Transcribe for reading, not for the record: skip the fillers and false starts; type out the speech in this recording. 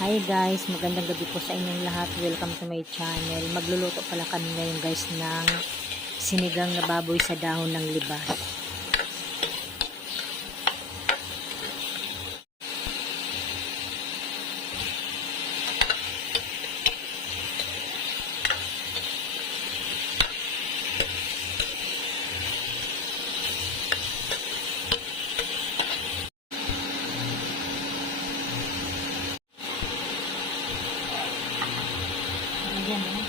Hi guys, magandang gabi po sa inyong lahat. Welcome to my channel. Magluluto pala kami ngayon guys ng sinigang na baboy sa dahon ng libas. Ayan,